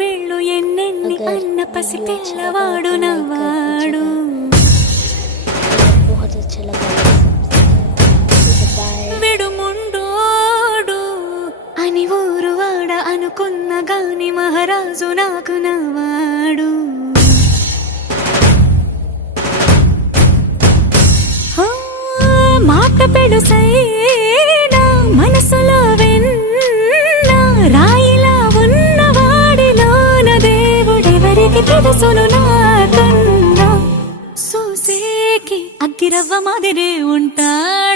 వీళ్ళు ఎన్నెన్ని అన్న పసి పిల్లవాడు నవ్వాడు. విడుముండోడు అని ఊరు వాడ అనుకున్న గాని మహారాజు నాకు నవ్వాడు. మాట పెడుసైనా మనసులో వెన్న రాయిలా ఉన్నవాడిలోన దేవుడెవరికి తెలుసును నాకన్నా. సూసేకి అగ్గిరవ్వ మాదిరే ఉంటాడు.